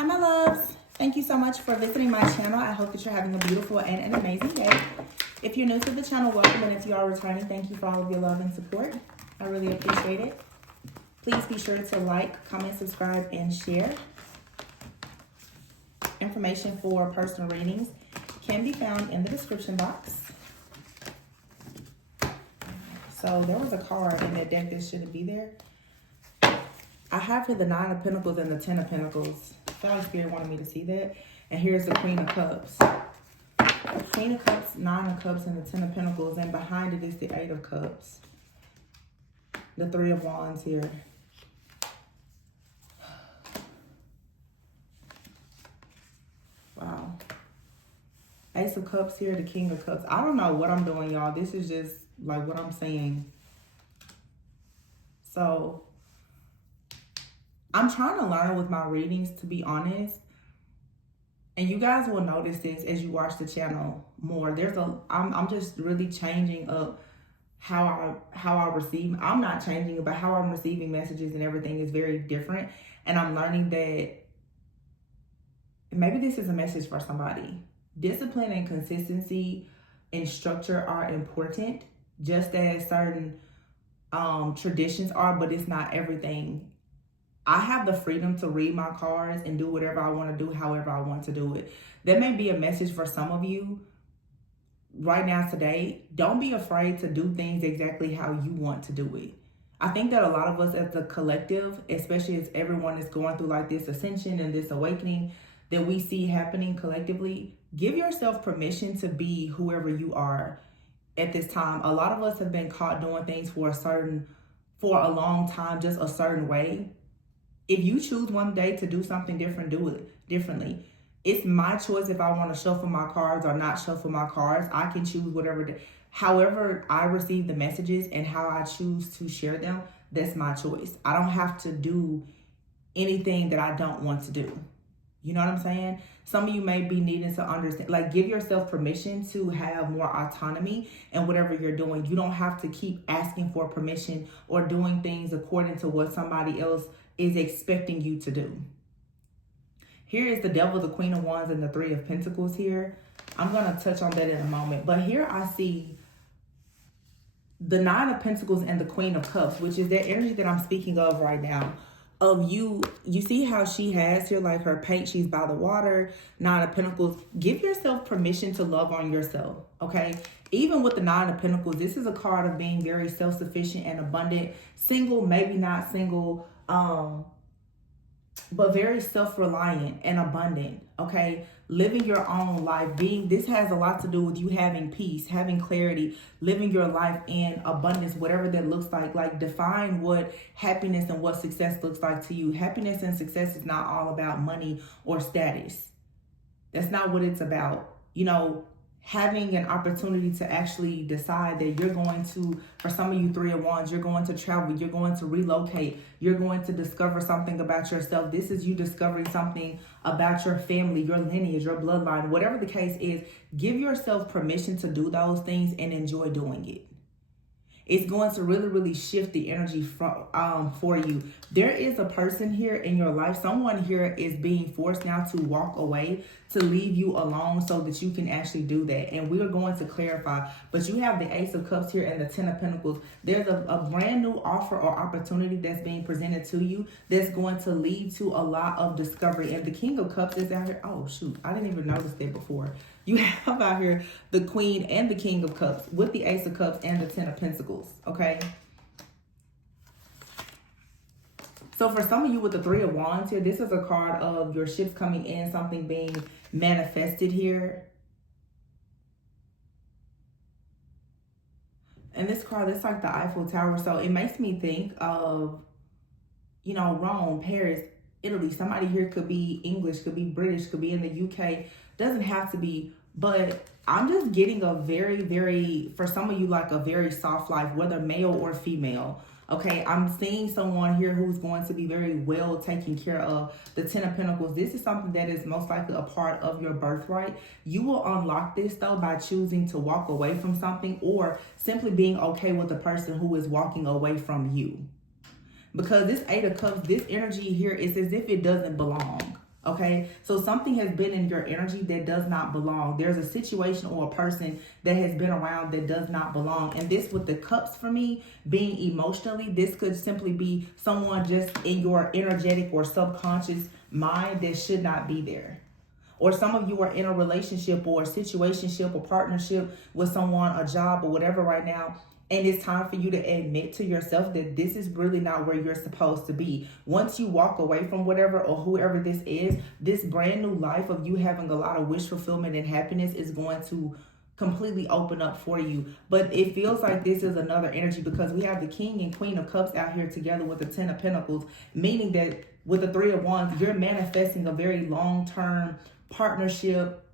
Hi, my loves. Thank you so much for visiting my channel. I hope that you're having a beautiful and an amazing day. If you're new to the channel, welcome. And if you are returning, thank you for all of your love and support. I really appreciate it. Please be sure to like, comment, subscribe, and share. Information for personal readings can be found in the description box. So there was a card in that deck that shouldn't be there. I have here the 9 of Pentacles and the 10 of Pentacles. Valley Spirit wanted me to see that. And here's the Queen of Cups. The Queen of Cups, 9 of Cups, and the 10 of Pentacles. And behind it is the 8 of Cups. The 3 of Wands here. Wow. Ace of Cups here, the King of Cups. I don't know what I'm doing, y'all. This is just like what I'm saying. So I'm trying to learn with my readings, to be honest. And you guys will notice this as you watch the channel more. I'm just really changing up how I receive. I'm not changing, but how I'm receiving messages and everything is very different. And I'm learning that maybe this is a message for somebody. Discipline and consistency and structure are important, just as certain traditions are, but it's not everything. I have the freedom to read my cards and do whatever I want to do, however I want to do it. That may be a message for some of you right now today. Don't be afraid to do things exactly how you want to do it. I think that a lot of us as a collective, especially as everyone is going through like this ascension and this awakening that we see happening collectively, give yourself permission to be whoever you are at this time. A lot of us have been caught doing things for a long time, just a certain way. If you choose one day to do something different, do it differently. It's my choice if I want to shuffle my cards or not shuffle my cards. I can choose whatever day. However I receive the messages and how I choose to share them, that's my choice. I don't have to do anything that I don't want to do. You know what I'm saying? Some of you may be needing to understand, like, give yourself permission to have more autonomy in whatever you're doing. You don't have to keep asking for permission or doing things according to what somebody else is expecting you to do. Here is the Devil, the Queen of Wands, and the 3 of Pentacles here. I'm going to touch on that in a moment. But here I see the 9 of Pentacles and the Queen of Cups, which is that energy that I'm speaking of right now. Of you see how she has here, like her paint, she's by the water, 9 of Pentacles. Give yourself permission to love on yourself, okay? Even with the 9 of Pentacles, this is a card of being very self-sufficient and abundant. Single, maybe not single, but very self-reliant and abundant, okay? Living your own life. This has a lot to do with you having peace, having clarity, living your life in abundance, whatever that looks like. Like, define what happiness and what success looks like to you. Happiness and success is not all about money or status. That's not what it's about. You know, having an opportunity to actually decide that you're going to, for some of you 3 of Wands, you're going to travel, you're going to relocate, you're going to discover something about yourself. This is you discovering something about your family, your lineage, your bloodline, whatever the case is. Give yourself permission to do those things and enjoy doing it. It's going to really, really shift the energy for you. There is a person here in your life. Someone here is being forced now to walk away, to leave you alone so that you can actually do that. And we are going to clarify. But you have the Ace of Cups here and the 10 of Pentacles. There's a brand new offer or opportunity that's being presented to you that's going to lead to a lot of discovery. And the King of Cups is out here. Oh, shoot. I didn't even notice that before. You have out here the Queen and the King of Cups with the Ace of Cups and the 10 of Pentacles, okay? So for some of you with the 3 of Wands here, this is a card of your ships coming in, something being manifested here. And this card, it's like the Eiffel Tower. So it makes me think of, you know, Rome, Paris, Italy. Somebody here could be English, could be British, could be in the UK. Doesn't have to be, but I'm just getting a very, very, for some of you, like a very soft life, whether male or female. Okay, I'm seeing someone here who's going to be very well taken care of. The 10 of Pentacles, this is something that is most likely a part of your birthright. You will unlock this, though, by choosing to walk away from something or simply being okay with the person who is walking away from you. Because this 8 of Cups, this energy here is as if it doesn't belong. Okay, so something has been in your energy that does not belong. There's a situation or a person that has been around that does not belong. And this with the cups for me being emotionally, this could simply be someone just in your energetic or subconscious mind that should not be there. Or some of you are in a relationship or a situationship or partnership with someone, a job or whatever right now. And it's time for you to admit to yourself that this is really not where you're supposed to be. Once you walk away from whatever or whoever this is, this brand new life of you having a lot of wish fulfillment and happiness is going to completely open up for you. But it feels like this is another energy because we have the King and Queen of Cups out here together with the Ten of Pentacles, meaning that with the Three of Wands, you're manifesting a very long-term partnership,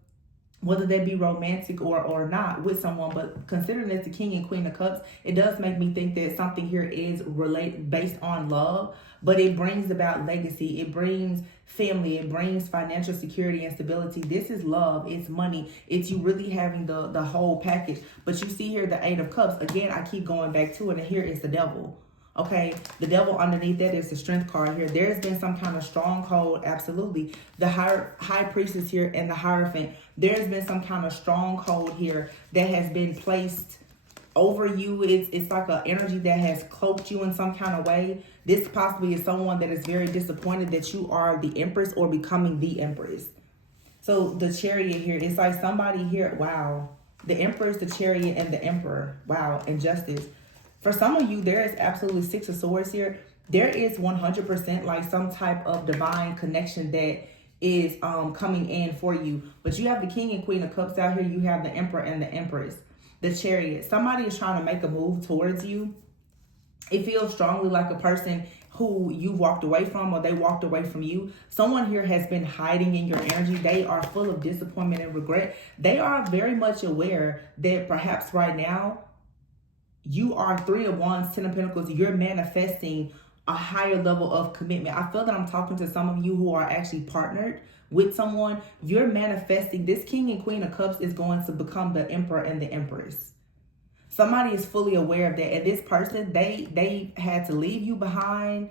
whether they be romantic or not with someone. But considering it's the King and Queen of Cups, it does make me think that something here is based on love, but it brings about legacy, it brings family, it brings financial security and stability. This is love, it's money, it's you really having the whole package. But you see here the Eight of Cups, again, I keep going back to it, and here is the Devil. Okay, the Devil underneath that is the Strength card here. There's been some kind of stronghold, absolutely. The High Priestess here and the Hierophant. There's been some kind of stronghold here that has been placed over you. It's like an energy that has cloaked you in some kind of way. This possibly is someone that is very disappointed that you are the Empress or becoming the Empress. So the Chariot here, it's like somebody here, wow. The Empress, the Chariot, and the Emperor. Wow, and Justice. For some of you, there is absolutely Six of Swords here. There is 100% like some type of divine connection that is coming in for you. But you have the King and Queen of Cups out here. You have the Emperor and the Empress. The Chariot. Somebody is trying to make a move towards you. It feels strongly like a person who you walked away from or they walked away from you. Someone here has been hiding in your energy. They are full of disappointment and regret. They are very much aware that perhaps right now, you are Three of Wands, Ten of Pentacles. You're manifesting a higher level of commitment. I feel that I'm talking to some of you who are actually partnered with someone. You're manifesting. This King and Queen of Cups is going to become the Emperor and the Empress. Somebody is fully aware of that. And this person, they had to leave you behind.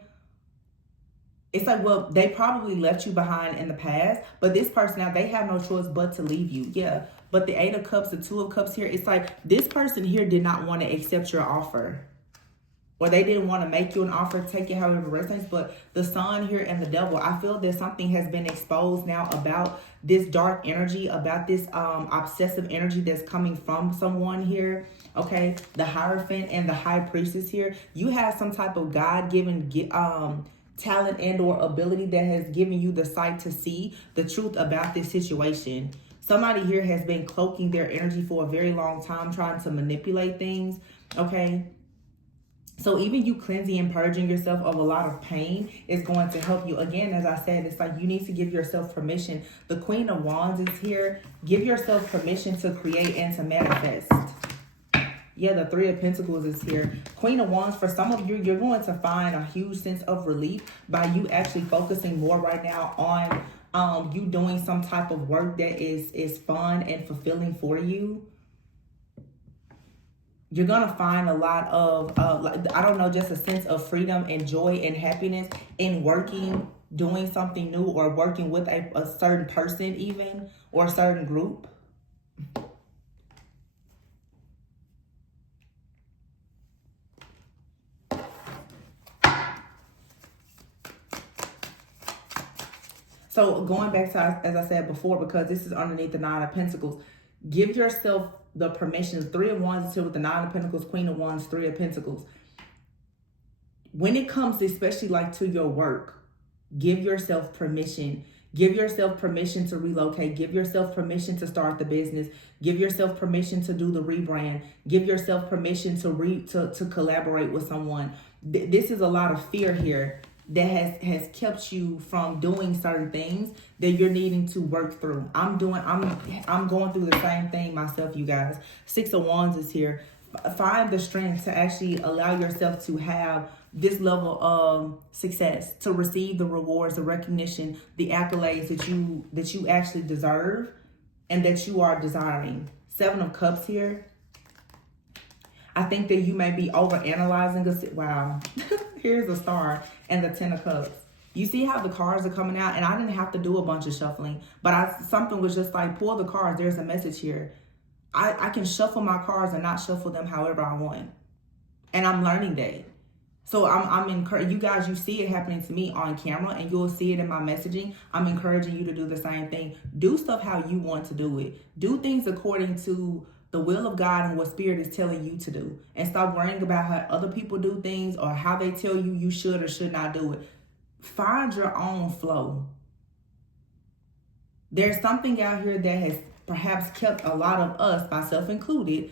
It's like, well, they probably left you behind in the past, but this person now, they have no choice but to leave you. Yeah. But the Eight of Cups, the Two of Cups here, it's like this person here did not want to accept your offer. Or they didn't want to make you an offer, take it however it resonates. But the Sun here and the Devil, I feel that something has been exposed now about this dark energy, about this obsessive energy that's coming from someone here. Okay, the Hierophant and the High Priestess here. You have some type of God-given talent and or ability that has given you the sight to see the truth about this situation. Somebody here has been cloaking their energy for a very long time, trying to manipulate things. Okay. So even you cleansing and purging yourself of a lot of pain is going to help you. Again, as I said, it's like you need to give yourself permission. The Queen of Wands is here. Give yourself permission to create and to manifest. Yeah, the Three of Pentacles is here. Queen of Wands, for some of you, you're going to find a huge sense of relief by you actually focusing more right now on you doing some type of work that is fun and fulfilling for you. You're going to find a lot of, I don't know, just a sense of freedom and joy and happiness in working, doing something new, or working with a certain person even, or a certain group. So going back to, as I said before, because this is underneath the Nine of Pentacles, give yourself the permission. Three of Wands is here with the Nine of Pentacles, Queen of Wands, Three of Pentacles. When it comes, especially like to your work, give yourself permission. Give yourself permission to relocate. Give yourself permission to start the business. Give yourself permission to do the rebrand. Give yourself permission to collaborate with someone. This is a lot of fear here that has kept you from doing certain things that you're needing to work through. I'm going through the same thing myself, you guys. Six of Wands is here. Find the strength to actually allow yourself to have this level of success, to receive the rewards, the recognition, the accolades that you actually deserve and that you are desiring. Seven of Cups here. I think that you may be overanalyzing this. Wow. Here's a Star and the Ten of Cups. You see how the cards are coming out, and I didn't have to do a bunch of shuffling, but something was just like, pull the cards. There's a message here. I can shuffle my cards and not shuffle them however I want. And I'm learning that. So I'm encouraging you guys, you see it happening to me on camera, and you'll see it in my messaging. I'm encouraging you to do the same thing. Do stuff how you want to do it. Do things according to the will of God and what Spirit is telling you to do. And stop worrying about how other people do things or how they tell you you should or should not do it. Find your own flow. There's something out here that has perhaps kept a lot of us, myself included,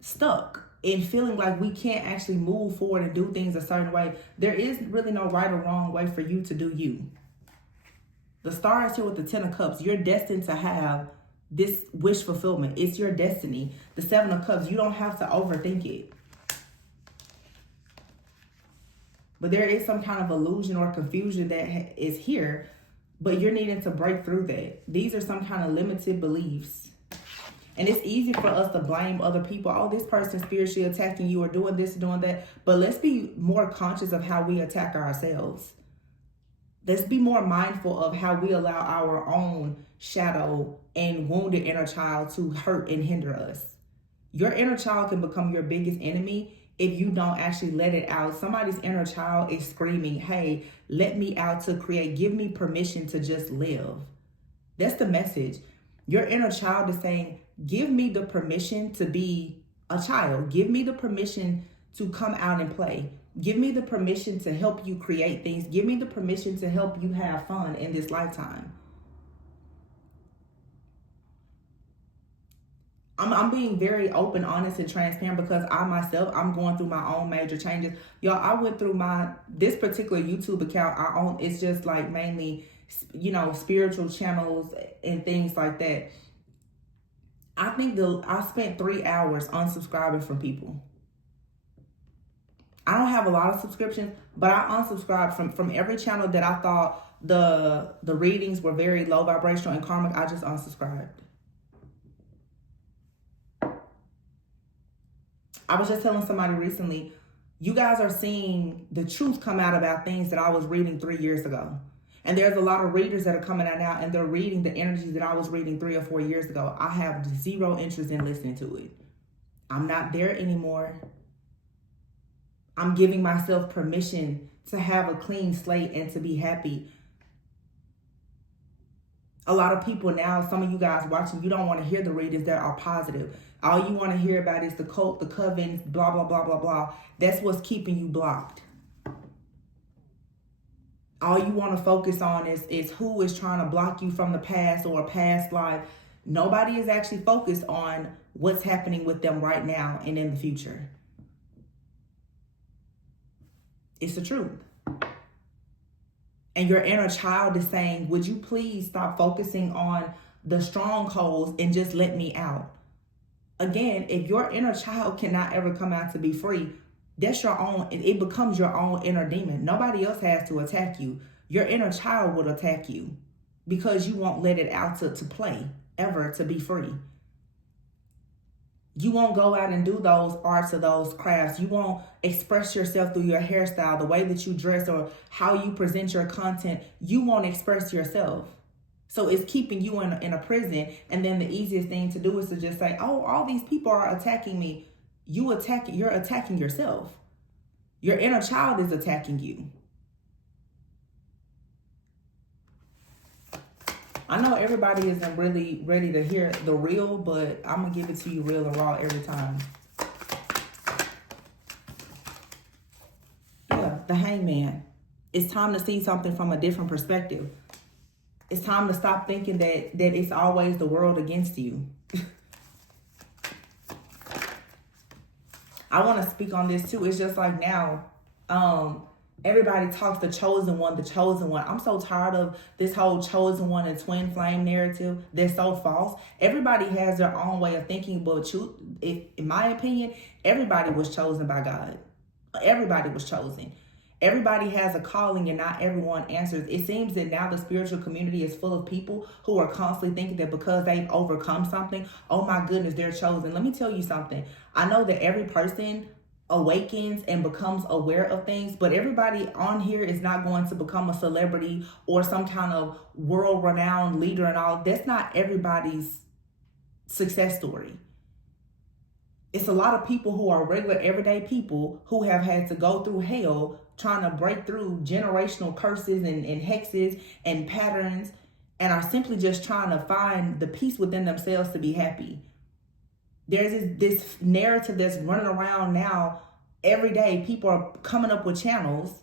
stuck in feeling like we can't actually move forward and do things a certain way. There is really no right or wrong way for you to do you. The star is here with the 10 of Cups. You're destined to have this wish fulfillment. It's your destiny. The 7 of Cups, you don't have to overthink it. But there is some kind of illusion or confusion that is here, but you're needing to break through that. These are some kind of limited beliefs. And it's easy for us to blame other people. Oh, this person's spiritually attacking you or doing this, doing that. But let's be more conscious of how we attack ourselves. Let's be more mindful of how we allow our own shadow and wounded inner child to hurt and hinder us. Your inner child can become your biggest enemy if you don't actually let it out. Somebody's inner child is screaming, hey, let me out to create. Give me permission to just live. That's the message. Your inner child is saying, give me the permission to be a child. Give me the permission to come out and play. Give me the permission to help you create things. Give me the permission to help you have fun in this lifetime. I'm being very open, honest, and transparent because I'm going through my own major changes. Y'all, I went through this particular YouTube account. It's just like mainly, spiritual channels and things like that. I think I spent 3 hours unsubscribing from people. I don't have a lot of subscriptions, but I unsubscribed from every channel that I thought the readings were very low vibrational and karmic. I just unsubscribed. I was just telling somebody recently, you guys are seeing the truth come out about things that I was reading 3 years ago. And there's a lot of readers that are coming out now and they're reading the energies that I was reading 3 or 4 years ago. I have zero interest in listening to it. I'm not there anymore. I'm giving myself permission to have a clean slate and to be happy. A lot of people now, some of you guys watching, you don't want to hear the readings that are positive. All you want to hear about is the cult, the covens, blah, blah, blah, blah, blah. That's what's keeping you blocked. All you want to focus on is who is trying to block you from the past or a past life. Nobody is actually focused on what's happening with them right now and in the future. It's the truth. And your inner child is saying, would you please stop focusing on the strongholds and just let me out? Again, if your inner child cannot ever come out to be free, that's your own, it becomes your own inner demon. Nobody else has to attack you. Your inner child will attack you because you won't let it out to play, ever, to be free. You won't go out and do those arts or those crafts. You won't express yourself through your hairstyle, the way that you dress, or how you present your content. You won't express yourself. So it's keeping you in a prison. And then the easiest thing to do is to just say, oh, all these people are attacking me. You're attacking yourself. Your inner child is attacking you. I know everybody isn't really ready to hear the real, but I'm going to give it to you real and raw every time. Yeah, the Hangman. It's time to see something from a different perspective. It's time to stop thinking that it's always the world against you. I want to speak on this too. It's just like now, everybody talks the chosen one, the chosen one. I'm so tired of this whole chosen one and twin flame narrative. They're so false. Everybody has their own way of thinking, but in my opinion, everybody was chosen by God. Everybody was chosen. Everybody has a calling and not everyone answers. It seems that now the spiritual community is full of people who are constantly thinking that because they've overcome something, oh my goodness, they're chosen. Let me tell you something. I know that every person awakens and becomes aware of things. But everybody on here is not going to become a celebrity or some kind of world-renowned leader and all. That's not everybody's success story. It's a lot of people who are regular, everyday people who have had to go through hell trying to break through generational curses and hexes and patterns, and are simply just trying to find the peace within themselves to be happy. There's this narrative that's running around now every day. People are coming up with channels,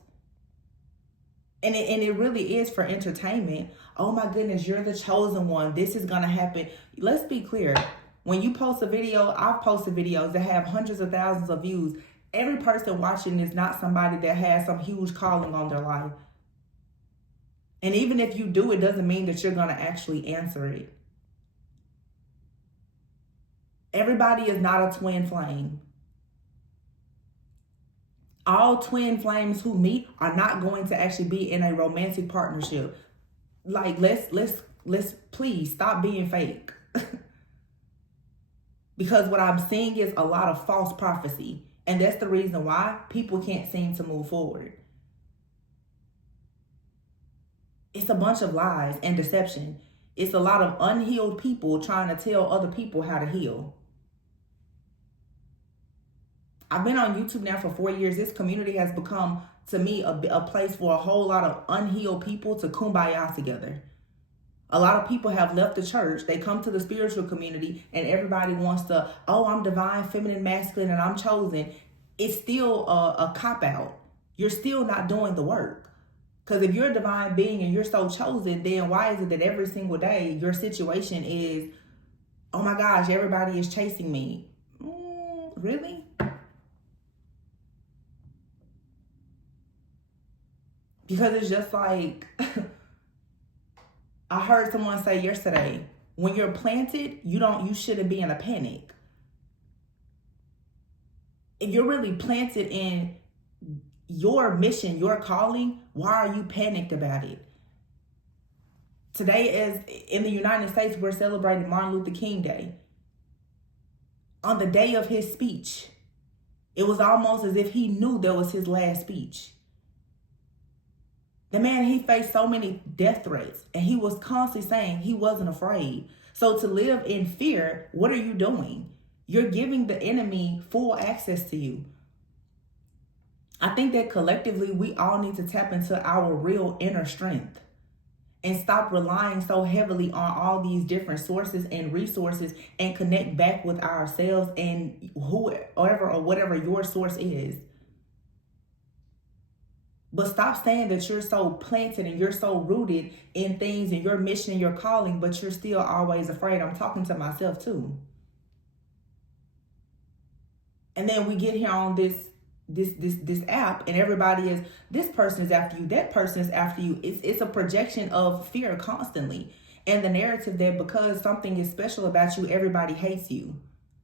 and it really is for entertainment. Oh my goodness, you're the chosen one. This is gonna happen. Let's be clear. When you post a video, I've posted videos that have hundreds of thousands of views. Every person watching is not somebody that has some huge calling on their life. And even if you do, it doesn't mean that you're gonna actually answer it. Everybody is not a twin flame. All twin flames who meet are not going to actually be in a romantic partnership. Like, let's please stop being fake. Because what I'm seeing is a lot of false prophecy. And that's the reason why people can't seem to move forward. It's a bunch of lies and deception. It's a lot of unhealed people trying to tell other people how to heal. I've been on YouTube now for 4 years. This community has become, to me, a place for a whole lot of unhealed people to kumbaya together. A lot of people have left the church. They come to the spiritual community and everybody wants to, oh, I'm divine, feminine, masculine, and I'm chosen. It's still a cop-out. You're still not doing the work. Because if you're a divine being and you're so chosen, then why is it that every single day your situation is, oh my gosh, everybody is chasing me? Really? Because it's just like, I heard someone say yesterday, when you're planted, you shouldn't be in a panic. If you're really planted in your mission, your calling, why are you panicked about it? Today, as in the United States, we're celebrating Martin Luther King Day. On the day of his speech, it was almost as if he knew that was his last speech. The man, he faced so many death threats, and he was constantly saying he wasn't afraid. So to live in fear, what are you doing? You're giving the enemy full access to you. I think that collectively, we all need to tap into our real inner strength and stop relying so heavily on all these different sources and resources and connect back with ourselves and whoever or whatever your source is. But stop saying that you're so planted and you're so rooted in things and your mission and your calling, but you're still always afraid. I'm talking to myself too. And then we get here on this app and everybody is, this person is after you, that person is after you. It's a projection of fear constantly. And the narrative that because something is special about you, everybody hates you.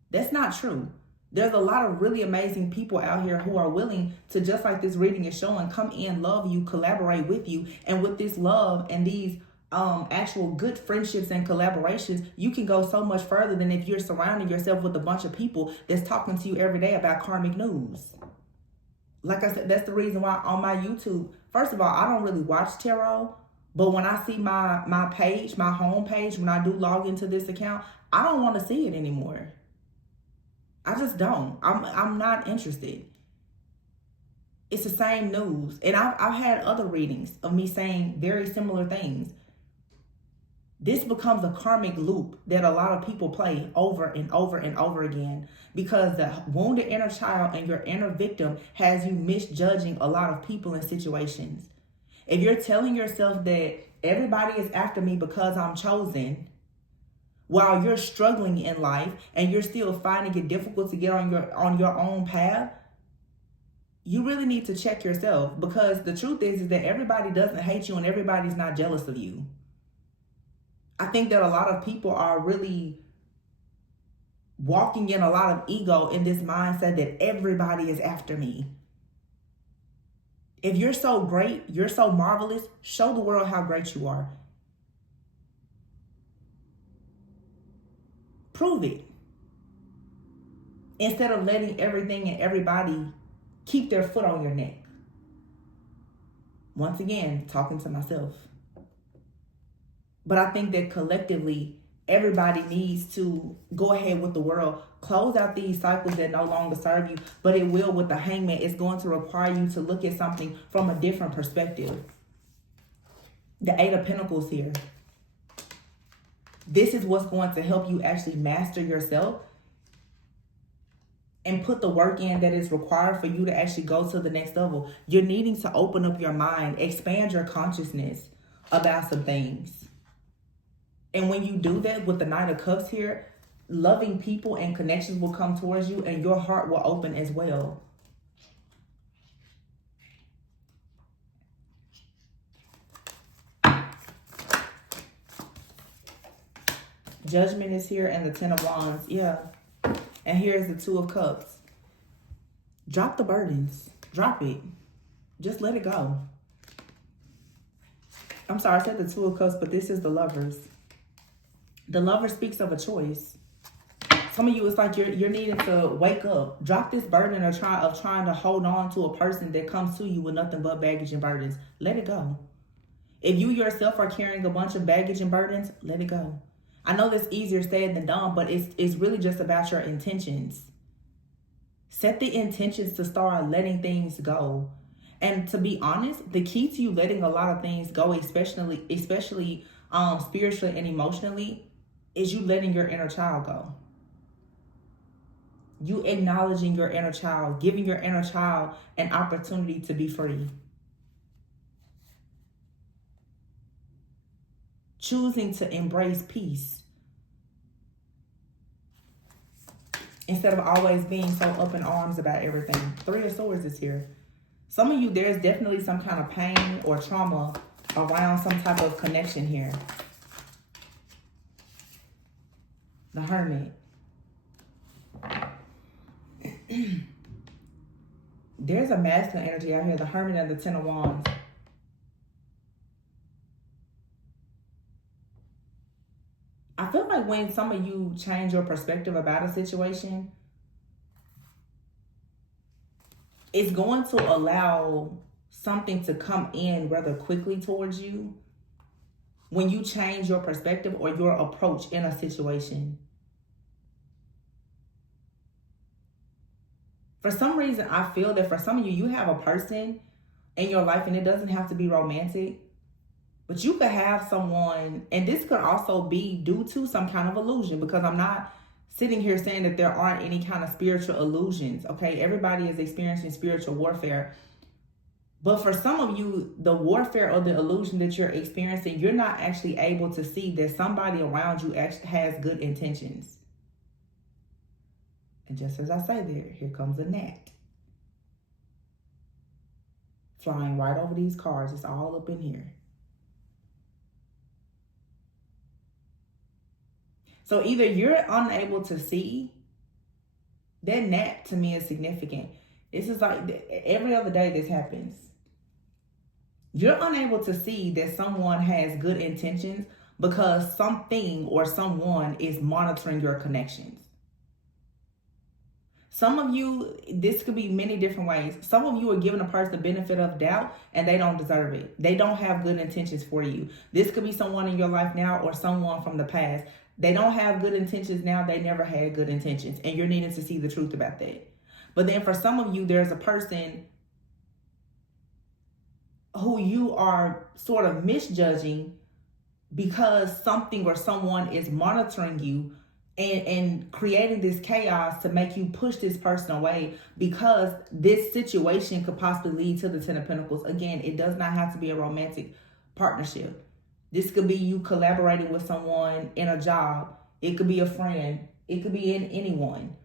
That's not true. There's a lot of really amazing people out here who are willing to, just like this reading is showing, come in, love you, collaborate with you. And with this love and these actual good friendships and collaborations, you can go so much further than if you're surrounding yourself with a bunch of people that's talking to you every day about karmic news. Like I said, that's the reason why on my YouTube, first of all, I don't really watch tarot, but when I see my page, my home page, when I do log into this account, I don't want to see it anymore. I just don't. I'm not interested. It's the same news. And I've had other readings of me saying very similar things. This becomes a karmic loop that a lot of people play over and over and over again because the wounded inner child and your inner victim has you misjudging a lot of people and situations. If you're telling yourself that everybody is after me because I'm chosen, while you're struggling in life and you're still finding it difficult to get on your own path, you really need to check yourself, because the truth is that everybody doesn't hate you and everybody's not jealous of you. I think that a lot of people are really walking in a lot of ego in this mindset that everybody is after me. If you're so great, you're so marvelous, show the world how great you are. Prove it. instead of letting everything and everybody keep their foot on your neck. Once again, talking to myself. But I think that collectively, everybody needs to go ahead with the world, close out these cycles that no longer serve you, but it will with the Hangman. It's going to require you to look at something from a different perspective. The Eight of Pentacles here. This is what's going to help you actually master yourself and put the work in that is required for you to actually go to the next level. You're needing to open up your mind, expand your consciousness about some things. And when you do that with the Knight of Cups here, loving people and connections will come towards you and your heart will open as well. Judgment is here and the Ten of Wands. Yeah. And here's the Two of Cups. Drop the burdens. Drop it. Just let it go. I'm sorry, I said the Two of Cups, but this is the Lovers. The Lover speaks of a choice. Some of you, it's like you're needing to wake up. Drop this burden of trying to hold on to a person that comes to you with nothing but baggage and burdens. Let it go. If you yourself are carrying a bunch of baggage and burdens, let it go. I know that's easier said than done, but it's really just about your intentions. Set the intentions to start letting things go. And to be honest, the key to you letting a lot of things go, especially spiritually and emotionally, is you letting your inner child go. You acknowledging your inner child, giving your inner child an opportunity to be free. Choosing to embrace peace. Instead of always being so up in arms about everything. Three of Swords is here. Some of you, there's definitely some kind of pain or trauma around some type of connection here. The Hermit. There's a masculine energy out here. The Hermit and the Ten of Wands. I feel like when some of you change your perspective about a situation, it's going to allow something to come in rather quickly towards you when you change your perspective or your approach in a situation. For some reason, I feel that for some of you, you have a person in your life, and it doesn't have to be romantic, but you could have someone, and this could also be due to some kind of illusion, because I'm not sitting here saying that there aren't any kind of spiritual illusions, okay? Everybody is experiencing spiritual warfare. But for some of you, the warfare or the illusion that you're experiencing, you're not actually able to see that somebody around you actually has good intentions. And just as I say there, here comes a gnat. Flying right over these cars. It's all up in here. So either you're unable to see, that gnat to me is significant. This is like every other day this happens. You're unable to see that someone has good intentions because something or someone is monitoring your connections. Some of you, this could be many different ways. Some of you are giving a person the benefit of doubt and they don't deserve it. They don't have good intentions for you. This could be someone in your life now or someone from the past. They don't have good intentions now. They never had good intentions. And you're needing to see the truth about that. But then for some of you, there's a person who you are sort of misjudging because something or someone is monitoring you and creating this chaos to make you push this person away, because this situation could possibly lead to the Ten of Pentacles. Again, it does not have to be a romantic partnership. This could be you collaborating with someone in a job. It could be a friend. It could be in anyone.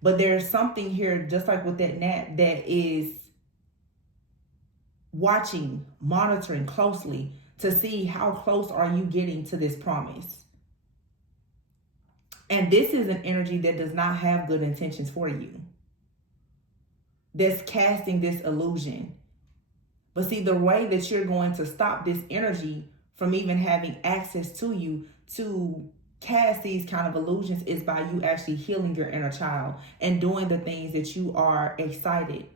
But there's something here, just like with that gnat, that is watching, monitoring closely to see how close are you getting to this promise. And this is an energy that does not have good intentions for you. That's casting this illusion. But see, the way that you're going to stop this energy from even having access to you to cast these kind of illusions is by you actually healing your inner child and doing the things that you are excited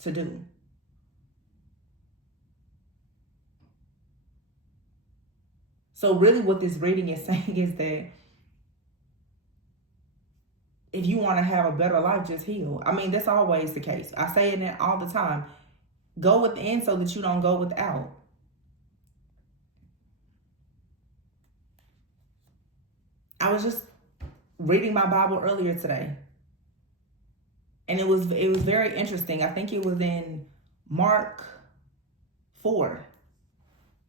to do. So really what this reading is saying is that if you want to have a better life, just heal. I mean, that's always the case. I say it all the time. Go within so that you don't go without. I was just reading my Bible earlier today, and it was very interesting. I think it was in Mark 4,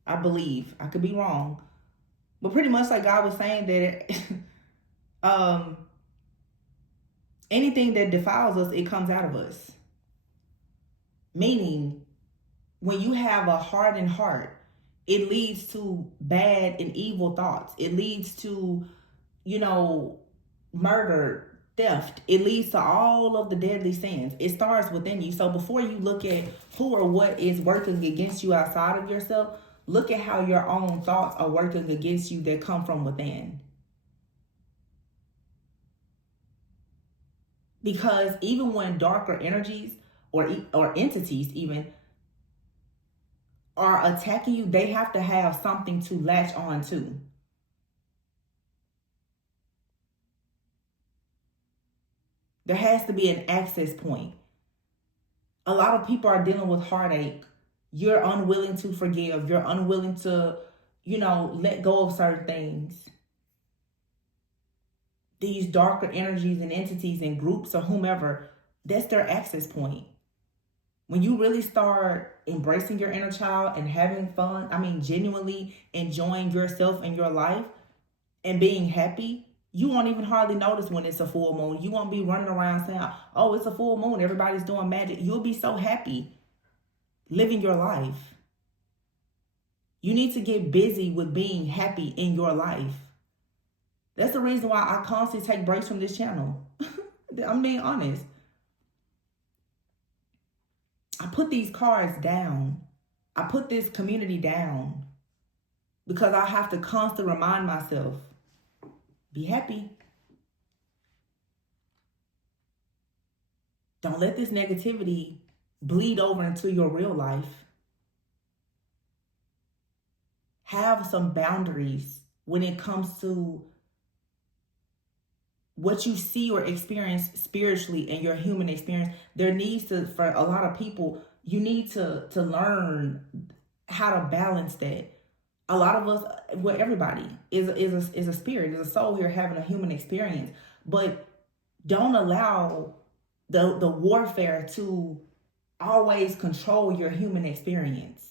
I believe. I could be wrong, but pretty much like God was saying that anything that defiles us, it comes out of us. Meaning, when you have a hardened heart, it leads to bad and evil thoughts. It leads to, murder, theft. It leads to all of the deadly sins. It starts within you. So before you look at who or what is working against you outside of yourself, look at how your own thoughts are working against you that come from within. Because even when darker energies or entities even are attacking you, they have to have something to latch on to. There has to be an access point. A lot of people are dealing with heartache. You're unwilling to forgive. You're unwilling to, let go of certain things. These darker energies and entities and groups or whomever, that's their access point. When you really start embracing your inner child and having fun, genuinely enjoying yourself and your life and being happy, you won't even hardly notice when it's a full moon. You won't be running around saying, oh, it's a full moon, everybody's doing magic. You'll be so happy living your life. You need to get busy with being happy in your life. That's the reason why I constantly take breaks from this channel. I'm being honest. I put these cards down. I put this community down because I have to constantly remind myself, be happy. Don't let this negativity bleed over into your real life. Have some boundaries when it comes to what you see or experience spiritually in your human experience. There needs to, for a lot of people, you need to learn how to balance that. A lot of us, well, everybody is a spirit, is a soul here having a human experience. But don't allow the warfare to always control your human experience.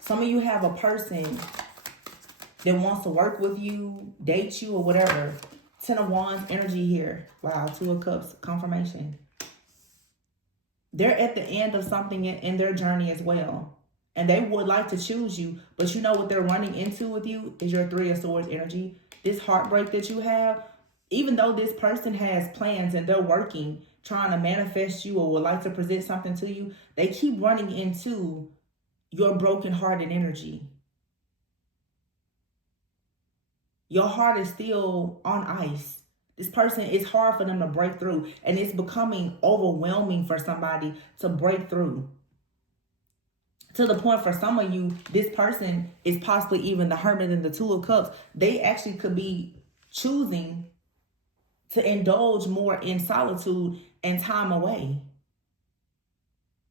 Some of you have a person that wants to work with you, date you, or whatever. 10 of Wands energy here. Wow, 2 of Cups, confirmation. They're at the end of something in their journey as well. And they would like to choose you, but you know what they're running into with you is your 3 of Swords energy. This heartbreak that you have, even though this person has plans and they're working, trying to manifest you or would like to present something to you, they keep running into your broken-hearted energy. Your heart is still on ice. This person, it's hard for them to break through, and it's becoming overwhelming for somebody to break through. To the point for some of you, this person is possibly even the Hermit and the 2 of Cups. They actually could be choosing to indulge more in solitude and time away.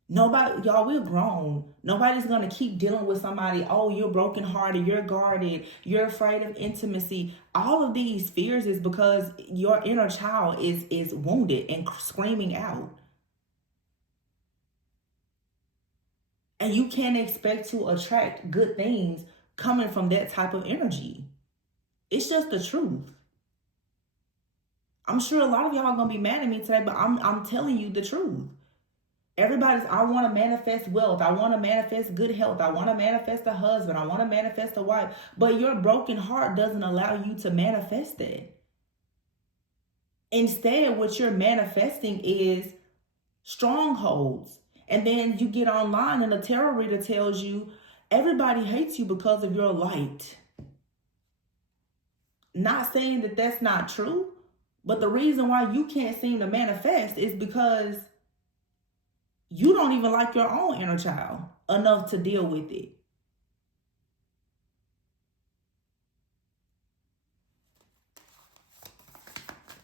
Nobody, y'all, we're grown. Nobody's going to keep dealing with somebody, oh, you're brokenhearted, you're guarded, you're afraid of intimacy. All of these fears is because your inner child is wounded and screaming out. And you can't expect to attract good things coming from that type of energy. It's just the truth. I'm sure a lot of y'all are going to be mad at me today, but I'm telling you the truth. Everybody's, I want to manifest wealth. I want to manifest good health. I want to manifest a husband. I want to manifest a wife. But your broken heart doesn't allow you to manifest that. Instead, what you're manifesting is strongholds And then you get online and the tarot reader tells you everybody hates you because of your light. Not saying that that's not true, but the reason why you can't seem to manifest is because you don't even like your own inner child enough to deal with it.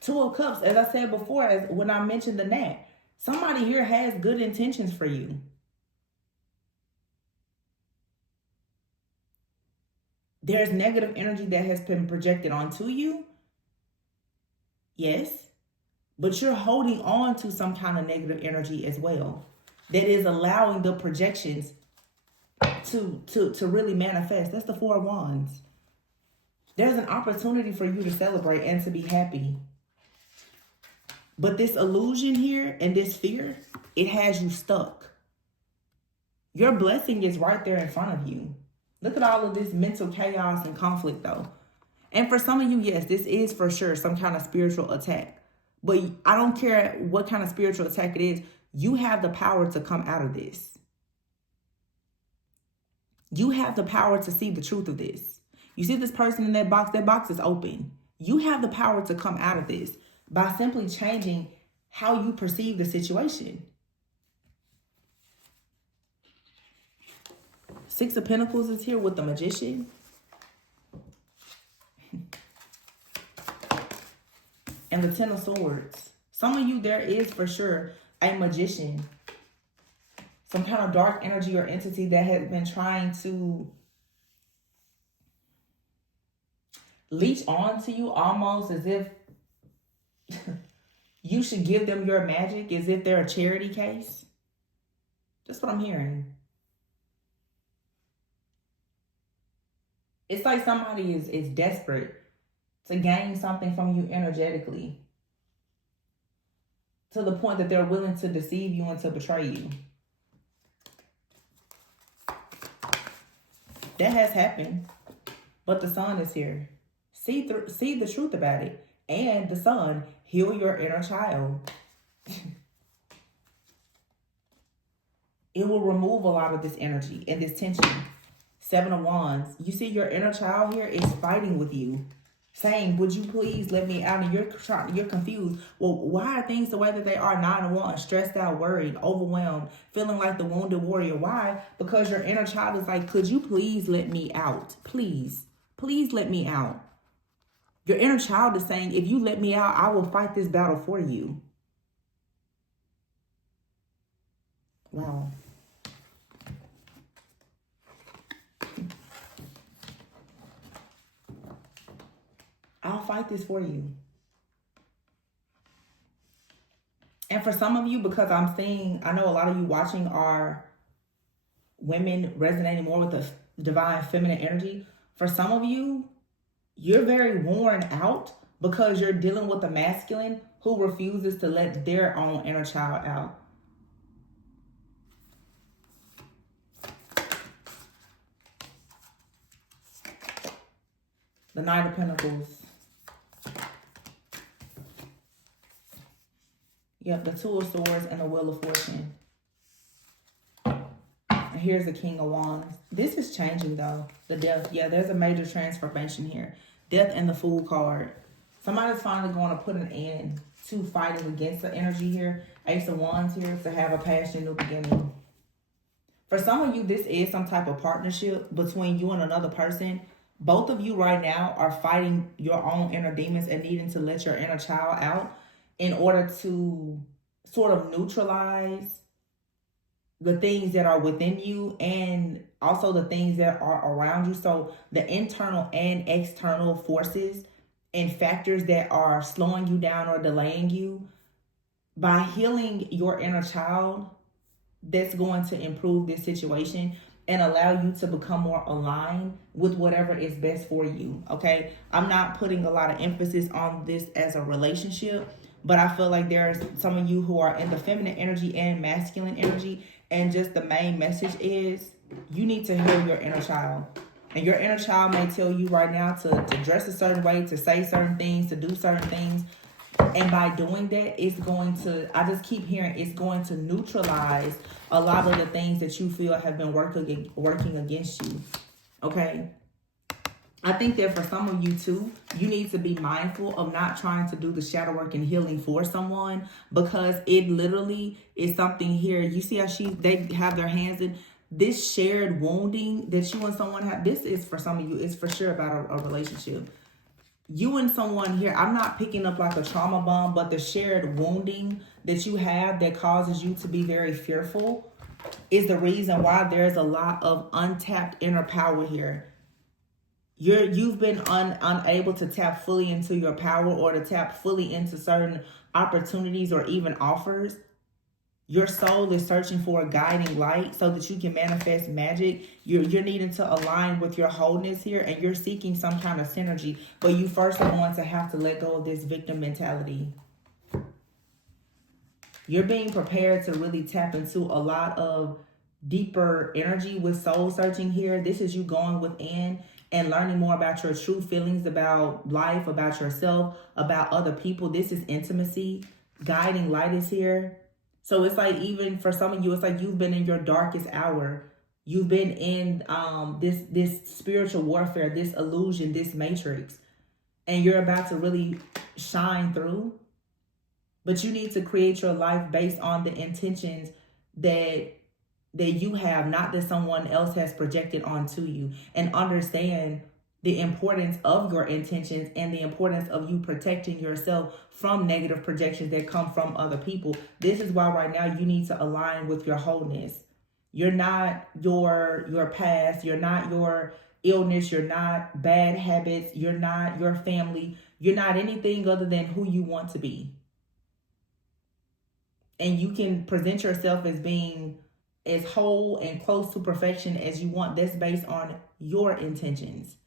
Two of Cups, as I said before, as when I mentioned the gnat, somebody here has good intentions for you. There's negative energy that has been projected onto you. Yes. But you're holding on to some kind of negative energy as well that is allowing the projections to really manifest. That's the Four of Wands. There's an opportunity for you to celebrate and to be happy. But this illusion here and this fear, it has you stuck. Your blessing is right there in front of you. Look at all of this mental chaos and conflict though. And for some of you, yes, this is for sure some kind of spiritual attack. But I don't care what kind of spiritual attack it is. You have the power to come out of this. You have the power to see the truth of this. You see this person in that box is open. You have the power to come out of this by simply changing how you perceive the situation. Six of Pentacles is here with the Magician. And the Ten of Swords. Some of you, there is for sure a magician. Some kind of dark energy or entity that has been trying to leech on to you almost as if you should give them your magic, as if they're a charity case. That's what I'm hearing. It's like somebody is desperate to gain something from you energetically, to the point that they're willing to deceive you and to betray you. That has happened, but the Sun is here. See the truth about it. And the Sun, heal your inner child. It will remove a lot of this energy and this tension. Seven of Wands. You see your inner child here is fighting with you, saying, would you please let me out? And you're confused. Well, why are things the way that they are? Nine of Wands, stressed out, worried, overwhelmed, feeling like the wounded warrior. Why? Because your inner child is like, could you please let me out? Please let me out. Your inner child is saying, if you let me out, I will fight this battle for you. Wow. I'll fight this for you. And for some of you, because I'm seeing, I know a lot of you watching are women resonating more with the divine feminine energy. For some of you, you're very worn out because you're dealing with a masculine who refuses to let their own inner child out. The Knight of Pentacles. Yep, the Two of Swords and the Wheel of Fortune. And here's the King of Wands. This is changing though. The Death. Yeah, there's a major transformation here. Death and the Fool card. Somebody's finally going to put an end to fighting against the energy here. Ace of Wands here to have a passion, new beginning. For some of you, this is some type of partnership between you and another person. Both of you right now are fighting your own inner demons and needing to let your inner child out in order to sort of neutralize the things that are within you and also the things that are around you. So the internal and external forces and factors that are slowing you down or delaying you. By healing your inner child, that's going to improve this situation and allow you to become more aligned with whatever is best for you, okay? I'm not putting a lot of emphasis on this as a relationship, but I feel like there's some of you who are in the feminine energy and masculine energy, and just the main message is you need to heal your inner child. And your inner child may tell you right now to dress a certain way, to say certain things, to do certain things. And by doing that, it's going to, I just keep hearing, it's going to neutralize a lot of the things that you feel have been working against you. Okay? I think that for some of you too, you need to be mindful of not trying to do the shadow work and healing for someone, because it literally is something here. You see how they have their hands in this shared wounding that you and someone have. This is for some of you, it's for sure about a relationship. You and someone here, I'm not picking up like a trauma bomb, but the shared wounding that you have that causes you to be very fearful is the reason why there's a lot of untapped inner power here. You've been unable to tap fully into your power, or to tap fully into certain opportunities or even offers. Your soul is searching for a guiding light so that you can manifest magic. You're needing to align with your wholeness here, and you're seeking some kind of synergy. But you first are going to have to let go of this victim mentality. You're being prepared to really tap into a lot of deeper energy with soul searching here. This is you going within and learning more about your true feelings about life, about yourself, about other people. This is intimacy. Guiding light is here. So it's like, even for some of you, it's like you've been in your darkest hour. You've been in this spiritual warfare, this illusion, this matrix, and you're about to really shine through. But you need to create your life based on the intentions that you have, not that someone else has projected onto you. And understand the importance of your intentions and the importance of you protecting yourself from negative projections that come from other people. This is why right now you need to align with your wholeness. You're not your past. You're not your illness. You're not bad habits. You're not your family. You're not anything other than who you want to be. And you can present yourself as being as whole and close to perfection as you want. That's based on your intentions.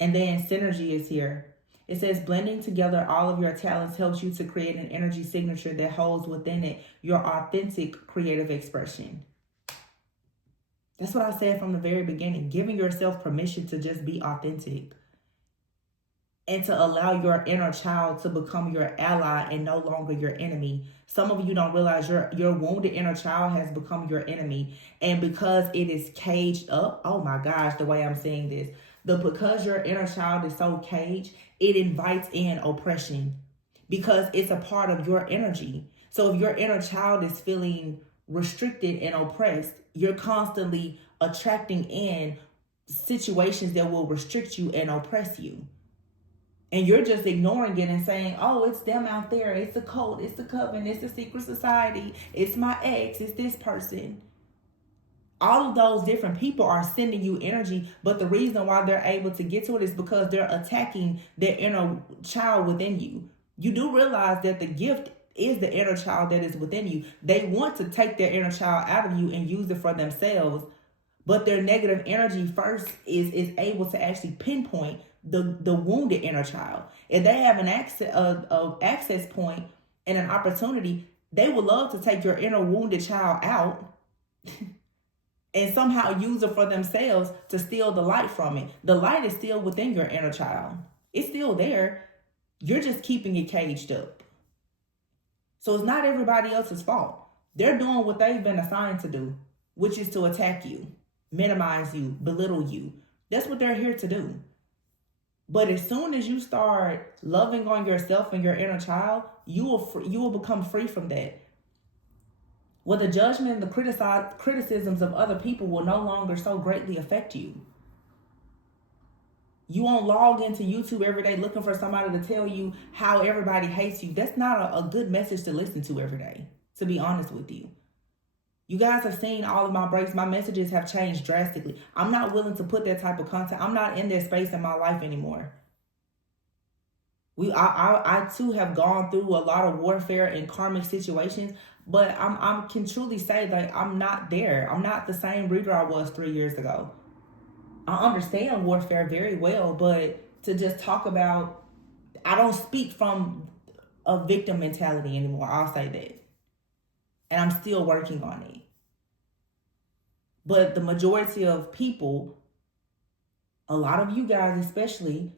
And then synergy is here. It says blending together all of your talents helps you to create an energy signature that holds within it your authentic creative expression. That's what I said from the very beginning. Giving yourself permission to just be authentic. And to allow your inner child to become your ally and no longer your enemy. Some of you don't realize your wounded inner child has become your enemy. And because it is caged up, oh my gosh, the way I'm saying this, because your inner child is so caged, it invites in oppression because it's a part of your energy. So if your inner child is feeling restricted and oppressed, you're constantly attracting in situations that will restrict you and oppress you. And you're just ignoring it and saying, oh, it's them out there. It's a cult. It's a coven. It's a secret society. It's my ex. It's this person. All of those different people are sending you energy. But the reason why they're able to get to it is because they're attacking their inner child within you. You do realize that the gift is the inner child that is within you. They want to take their inner child out of you and use it for themselves. But their negative energy first is able to actually pinpoint the wounded inner child. If they have an access point and an opportunity, they would love to take your inner wounded child out and somehow use it for themselves to steal the light from it. The light is still within your inner child. It's still there. You're just keeping it caged up. So it's not everybody else's fault. They're doing what they've been assigned to do, which is to attack you, minimize you, belittle you. That's what they're here to do. But as soon as you start loving on yourself and your inner child, you will become free from that. Well, the judgment and the criticisms of other people will no longer so greatly affect you. You won't log into YouTube every day looking for somebody to tell you how everybody hates you. That's not a good message to listen to every day, to be honest with you. You guys have seen all of my breaks. My messages have changed drastically. I'm not willing to put that type of content. I'm not in that space in my life anymore. I too have gone through a lot of warfare and karmic situations, but I can truly say that I'm not there. I'm not the same reader I was 3 years ago. I understand warfare very well, but to just talk about, I don't speak from a victim mentality anymore. I'll say that. And I'm still working on it. But the majority of people, a lot of you guys especially,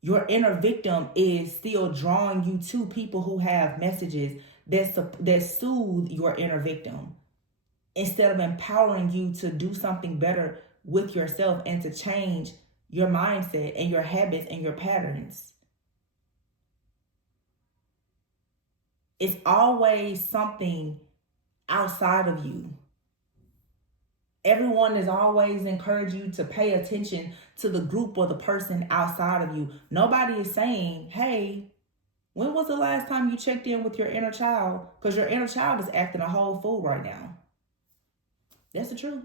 Your inner victim is still drawing you to people who have messages that soothe your inner victim, instead of empowering you to do something better with yourself and to change your mindset and your habits and your patterns. It's always something outside of you. Everyone is always encouraging you to pay attention to the group or the person outside of you. Nobody is saying, hey, when was the last time you checked in with your inner child? Because your inner child is acting a whole fool right now. That's the truth.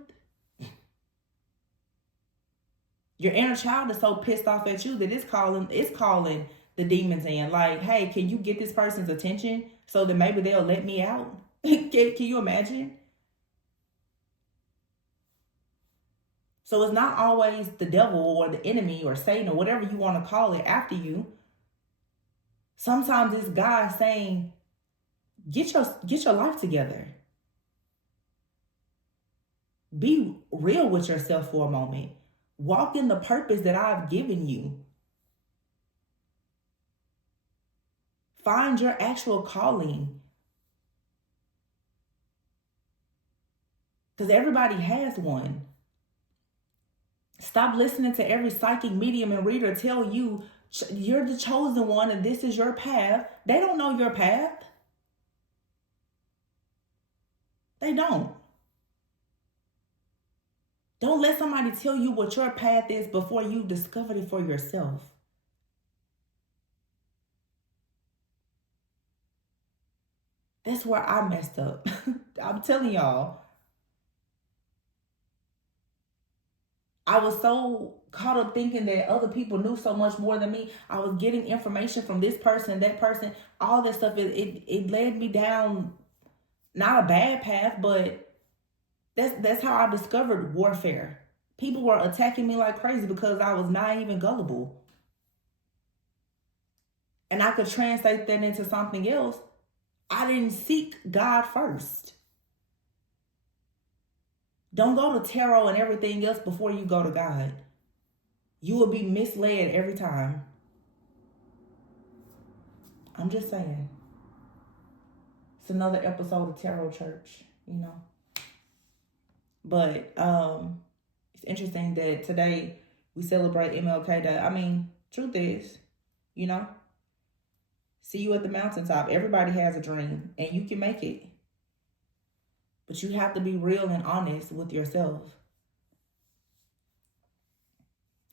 Your inner child is so pissed off at you that it's calling the demons in. Like, hey, can you get this person's attention so that maybe they'll let me out? Can you imagine? So it's not always the devil or the enemy or Satan or whatever you want to call it after you. Sometimes it's God saying, get your life together. Be real with yourself for a moment. Walk in the purpose that I've given you. Find your actual calling. Because everybody has one. Stop listening to every psychic, medium, and reader tell you you're the chosen one and this is your path. They don't know your path. They don't. Don't let somebody tell you what your path is before you discovered it for yourself. That's where I messed up. I'm telling y'all. I was so caught up thinking that other people knew so much more than me. I was getting information from this person, that person, all that stuff. It led me down not a bad path, but that's how I discovered warfare. People were attacking me like crazy because I was naive and gullible. And I could translate that into something else. I didn't seek God first. Don't go to tarot and everything else before you go to God. You will be misled every time. I'm just saying. It's another episode of Tarot Church, you know. But it's interesting that today we celebrate MLK Day. I mean, truth is, you know, see you at the mountaintop. Everybody has a dream and you can make it. But you have to be real and honest with yourself.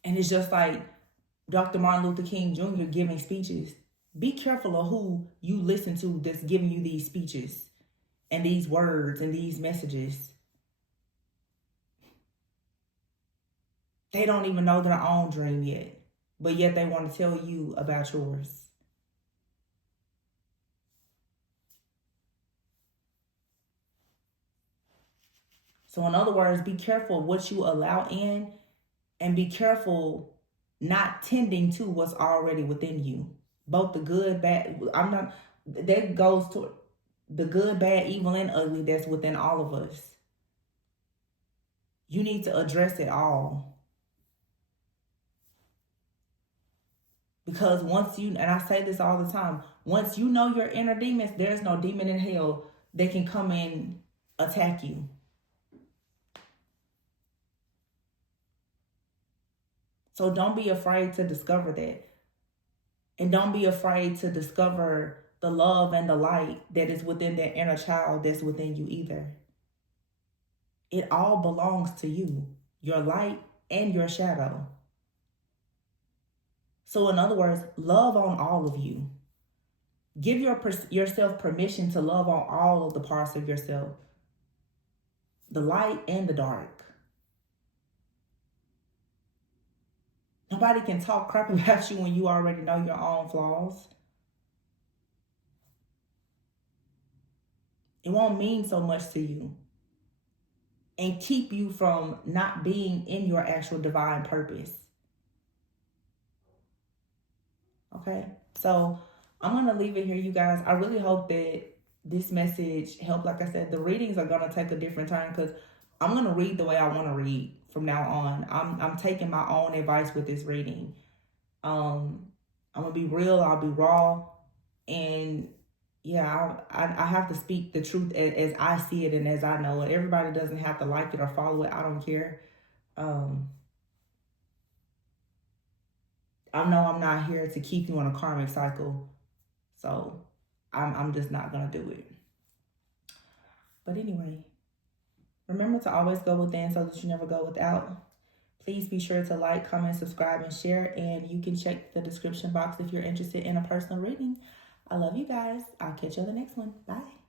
And it's just like Dr. Martin Luther King Jr. giving speeches. Be careful of who you listen to that's giving you these speeches and these words and these messages. They don't even know their own dream yet, but yet they want to tell you about yours. So in other words, be careful what you allow in and be careful not tending to what's already within you. Both the good, bad, that goes to the good, bad, evil, and ugly that's within all of us. You need to address it all. Because once you, and I say this all the time, once you know your inner demons, there's no demon in hell that can come and attack you. So don't be afraid to discover that. And don't be afraid to discover the love and the light that is within that inner child that's within you either. It all belongs to you, your light and your shadow. So in other words, love on all of you. Give yourself permission to love on all of the parts of yourself, the light and the dark. Nobody can talk crap about you when you already know your own flaws. It won't mean so much to you and keep you from not being in your actual divine purpose. Okay, so I'm going to leave it here, you guys. I really hope that this message helped. Like I said, the readings are going to take a different turn because I'm going to read the way I want to read from now on. I'm taking my own advice with this reading. I'm gonna be real. I'll be raw, and yeah, I have to speak the truth as I see it and as I know it. Everybody doesn't have to like it or follow it. I don't care. I know I'm not here to keep you on a karmic cycle, so I'm just not gonna do it. But anyway, remember to always go within so that you never go without. Please be sure to like, comment, subscribe, and share. And you can check the description box if you're interested in a personal reading. I love you guys. I'll catch you on the next one. Bye.